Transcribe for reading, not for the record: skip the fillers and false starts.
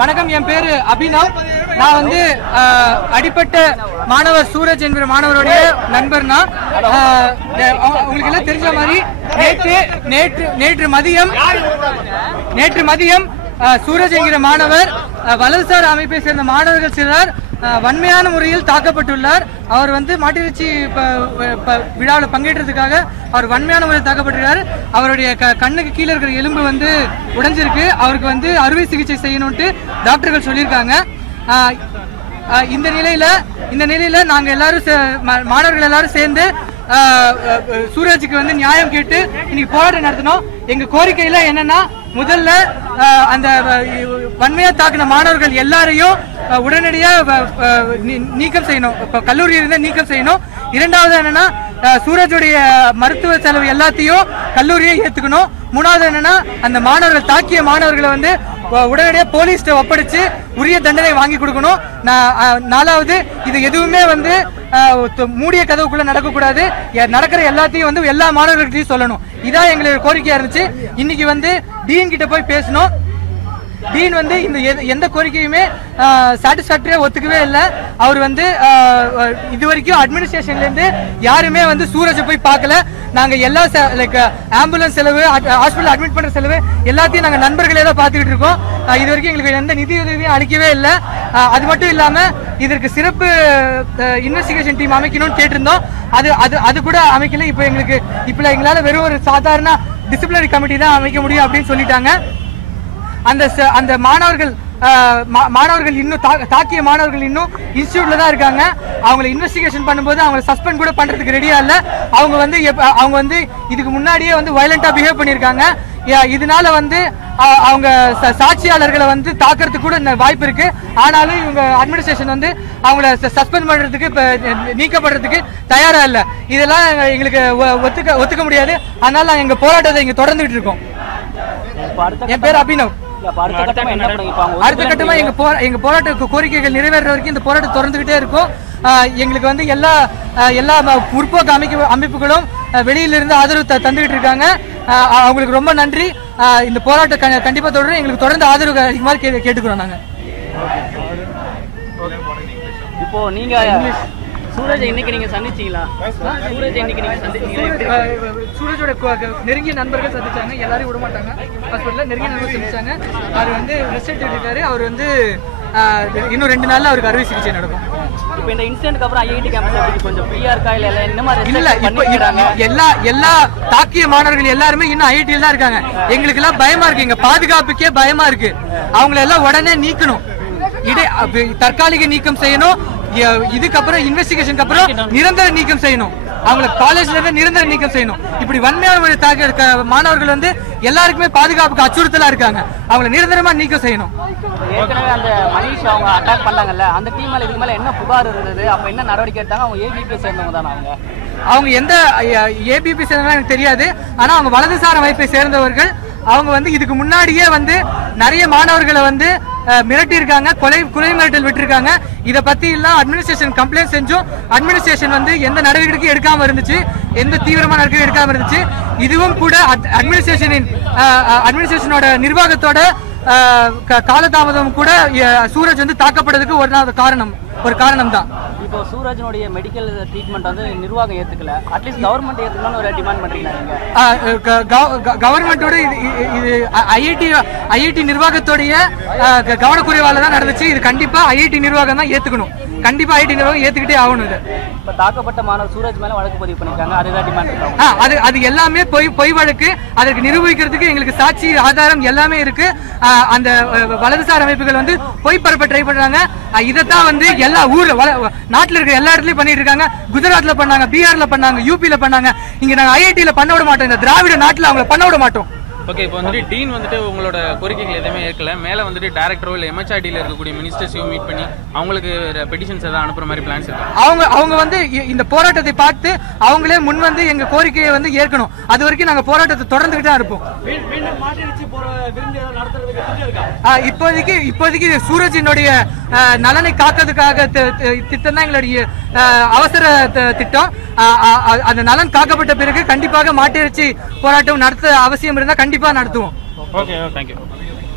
வணக்கம், என் பேரு அபினவ். நான் வந்து அடிப்பட்ட மாணவர் சூரஜ் என்கிற மாணவருடைய நண்பர்னா. உங்களுக்கு எல்லாம் தெரிஞ்ச மாதிரி நேற்று மதியம் சூரஜ் என்கிற மாணவர் வலதுசார் அமைப்பை சேர்ந்த மாணவர்கள் சிலர் வன்மையான முறையில் தாக்கப்பட்டுள்ளார். அவர் வந்து மாட்டிறைச்சி விழாவில் பங்கேற்றதுக்காக அவர் வன்மையான முறையில் தாக்கப்பட்டிருக்காரு. அவருடைய கண்ணுக்கு கீழே இருக்கிற எலும்பு வந்து உடைஞ்சிருக்கு. அவருக்கு வந்து அறுவை சிகிச்சை செய்யணும்ட்டு டாக்டர்கள் சொல்லியிருக்காங்க. இந்த நிலையில நாங்க எல்லாரும் மாணவர்கள் எல்லாரும் சேர்ந்து சூரஜுக்கு வந்து நியாயம் கேட்டு இன்னைக்கு போராட்டம் நடத்தினோம். எங்க கோரிக்கையில என்னன்னா, முதல்ல அந்த வன்மையா தாக்கின மாணவர்கள் எல்லாரையும் உடனடியா நீக்கம் செய்யணும், கல்லூரியிலிருந்து நீக்கம் செய்யணும். இரண்டாவது என்னன்னா, சூரஜுடைய மருத்துவ செலவு எல்லாத்தையும் கல்லூரியை ஏத்துக்கணும். மூணாவது என்னன்னா, அந்த மாணவர்கள் தாக்கிய மாணவர்களை வந்து உடனடியாக போலீஸ்ட ஒப்படைச்சு உரிய தண்டனை வாங்கி கொடுக்கணும். நாலாவது, இது எதுவுமே வந்து மூடிய கதவுக்குள்ள நடக்கக்கூடாது. நடக்கிற எல்லாத்தையும் வந்து எல்லா மாணவர்கள்ட்டையும் சொல்லணும். இதான் எங்களுடைய கோரிக்கையா இருந்துச்சு. இன்னைக்கு வந்து டீன் கிட்ட போய் பேசணும். டீன் வந்து இந்த எந்த கோரிக்கையுமே சாட்டிஸ்பாக்டரியா ஒத்துக்கவே இல்லை. அவர் வந்து இது வரைக்கும் அட்மினிஸ்ட்ரேஷன்ல இருந்து யாருமே வந்து சூரஜை போய் பார்க்கல. நாங்க எல்லா லைக் ஆம்புலன்ஸ் செலவு, ஹாஸ்பிட்டல் அட்மிட் பண்ற செலவு எல்லாத்தையும் நாங்க நண்பர்களே தான் பார்த்துக்கிட்டு இருக்கோம். இது வரைக்கும் எங்களுக்கு எந்த நிதி உதவியும் அளிக்கவே இல்லை. அது மட்டும் இல்லாம இதற்கு சிறப்பு இன்வெஸ்டிகேஷன் டீம் அமைக்கணும்னு கேட்டிருந்தோம். அது கூட அமைக்கல. இப்ப எங்களால வெறும் ஒரு சாதாரண டிசிப்ளினரி கமிட்டி தான் அமைக்க முடியும் அப்படின்னு சொல்லிட்டாங்க. அந்த மாணவர்கள் இன்னும் தாக்கிய மாணவர்கள் இன்னும் இன்ஸ்டிடியூட்ல தான் இருக்காங்க. அவங்களை இன்வெஸ்டிகேஷன் பண்ணும்போது அவங்க சஸ்பெண்ட் கூட பண்றதுக்கு ரெடியா இல்ல. அவங்க வந்து இதுக்கு முன்னாடியே வந்து வயலண்டா பிஹேவ் பண்ணிருக்காங்க. இதனால வந்து அவங்க சாட்சியாளர்களை வந்து தாக்குறதுக்கு கூட வாய்ப்பு இருக்கு. ஆனாலும் இவங்க அட்மினிஸ்ட்ரேஷன் வந்து அவங்கள சஸ்பெண்ட் பண்றதுக்கு, நீக்கப்படுறதுக்கு தயாரா இல்ல. இதெல்லாம் எங்களுக்கு ஒத்துக்க முடியாது. அதனால நாங்க எங்க போராட்டத்தை இங்க தொடர்ந்துட்டு இருக்கோம். என் பேர் அபினவ். அடுத்த கட்டமா எங்க போராட்ட கோரிக்கைகள் நிறைவேற வரைக்கும் இந்த போராட்டம் தொடர்ந்துகிட்டே இருக்கும். எங்களுக்கு வந்து எல்லா முற்போக்கு அமைப்புகளும் வெளியிலிருந்து ஆதரவு தந்துகிட்டு இருக்காங்க. அவங்களுக்கு ரொம்ப நன்றி. இந்த போராட்டம் கண்டிப்பா தொடரும். எங்களுக்கு தொடர்ந்து ஆதரவு அதிகமாக கேட்டுக்கிறோம். நாங்க இப்போ நீங்க சூரஜ் இன்னைக்கு நீங்க சந்திச்சீங்களா? சூரஜோட நெருங்கிய நண்பர்கள் சந்திச்சாங்க. எல்லாரும் விட மாட்டாங்க. ஹாஸ்பிட்டல்ல நெருங்கிய நண்பர்கள் சந்திச்சாங்க. அவர் வந்து ரெஸ்ட் எடுத்துட்டு இருக்காரு. அவர் வந்து இன்னும் 2 நாள்ல அவருக்கு அறுவை சிகிச்சை நடக்கும். இப்போ இந்த இன்சிடென்ட்க்கு அப்புறம் ஐஐடி கேம்பஸ் கொஞ்சம் ஃப்ரீயா இருக்கா இல்ல இந்த மாதிரி இல்ல? எல்லா தாக்கிய மாணவர்கள் எல்லாருமே இன்னும் ஐஐடியில் தான் இருக்காங்க. எங்களுக்கு எல்லாம் பயமா இருக்கு. எங்க பாதுகாப்புக்கே பயமா இருக்கு. அவங்களை எல்லாம் உடனே நீக்கணும். தற்காலிக நீக்கம் செய்யணும். இதுக்கப்புறம் இன்வெஸ்டிகேஷனுக்கு அப்புறம் நிரந்தர நீக்கம் செய்யணும். அவங்களை காலேஜ்ல இருந்து நிரந்தர நீக்கம் செய்யணும். இப்படி வன்மையான முறை தாக்க மாணவர்கள் வந்து எல்லாருக்குமே பாதுகாப்புக்கு அச்சுறுத்தலா இருக்காங்க. அவங்களை நிரந்தரமா நீக்கம் செய்யணும். ஏற்கனவே அந்த மனிஷ் அவங்க அட்டாக் பண்ணாங்கல்ல, அந்த டீம் மேல இதுக்கு மேல என்ன புகார் இருந்தது? அப்ப என்ன நடவடிக்கை எடுத்தாங்க? அவங்க ஏபிபி சேர்ந்தவங்க தானே? அவங்க எந்த ஏபிபி சேர்ந்தவங்க எனக்கு தெரியாது. ஆனா அவங்க வலதுசார அமைப்பை சேர்ந்தவர்கள். அவங்க வந்து இதுக்கு முன்னாடியே வந்து நிறைய மாணவர்களை வந்து மிரட்டி இருக்காங்க, கொலை மிரட்டல் விட்டுருக்காங்க. இதை பத்தி எல்லாம் அட்மினிஸ்ட்ரேஷன் கம்ப்ளைண்ட் செஞ்சும் அட்மினிஸ்ட்ரேஷன் வந்து எந்த நடவடிக்கையும் எடுக்காம இருந்துச்சு, எந்த தீவிரமான நடவடிக்கை எடுக்காம இருந்துச்சு. இதுவும் கூட அட்மினிஸ்ட்ரேஷனோட நிர்வாகத்தோட காலதாமதம் கூட சூரஜ் வந்து தாக்கப்படுறதுக்கு ஒரு காரணம் தான். இப்போ சூரஜனுடைய மெடிக்கல் ட்ரீட்மெண்ட் வந்து நிர்வாகம் ஏத்துக்கல. அட்லீஸ்ட் கவர்மெண்ட் ஏத்துக்கணும்னு ஒரு டிமாண்ட் பண்றீங்க நீங்க? கவர்மெண்டோட இது ஐஐடி நிர்வாகத்தோடைய கவனக்குறைவால தான் நடந்துச்சு. இது கண்டிப்பா ஐஐடி நிர்வாகம் தான் ஏத்துக்கணும். கண்டிப்பா ஐஐடி நிர்வாகம் ஏத்துக்கிட்டே ஆகணும். இது இப்ப தாக்கப்பட்ட மாணவர் சூரஜ் மேல வழக்கு பதிவு பண்ணிருக்காங்க. அதுதான் டிமாண்ட். அது எல்லாமே பொய் வழக்கு. அதற்கு நிரூபிக்கிறதுக்கு எங்களுக்கு சாட்சி ஆதாரம் எல்லாமே இருக்கு. அந்த வலதுசார அமைப்புகள் வந்து பொய் பரப்ப ட்ரை பண்றாங்க. இதைத்தான் வந்து எல்லா நாட்டுல இருக்க எல்லா இடத்துலயும் பண்ணிட்டு இருக்காங்க. குஜராத்ல பண்ணாங்க, பீகார்ல பண்ணாங்க, யூபில பண்ணாங்க. இங்க நாங்க ஐஐடில பண்ண விட மாட்டோம். இந்த திராவிட நாட்டுல அவங்களை பண்ண விட மாட்டோம். ஓகே, இப்போ வந்துட்டு டீன் வந்துட்டு உங்களோட கோரிக்கைகள் எதுவுமே ஏற்கல. மேலே வந்துட்டு டைரக்டரோ இல்லை எம்ஹெச்ஆர்டியில் இருக்கக்கூடிய மினிஸ்டர்ஸையும் மீட் பண்ணி அவங்களுக்கு பெட்டிஷன்ஸ் எதாவது அனுப்புற மாதிரி பிளான்ஸ் இருக்கு. அவங்க வந்து இந்த போராட்டத்தை பார்த்து அவங்களே முன் வந்து எங்க கோரிக்கையை வந்து ஏற்கணும். அது வரைக்கும் நாங்க போராட்டத்தை தொடர்ந்துகிட்டு தான் இருப்போம். இப்போதைக்கு சூரஜினுடைய நலனை காக்கிறதுக்காக திட்டம் தான் எங்களுடைய அவசர திட்டம். அந்த நலன் காக்கப்பட்ட பிறகு கண்டிப்பாக மாட்டிறைச்சி போராட்டம் நடத்த அவசியம் இருந்தால் கண்டிப்பா நடத்துவோம். Okay, thank you.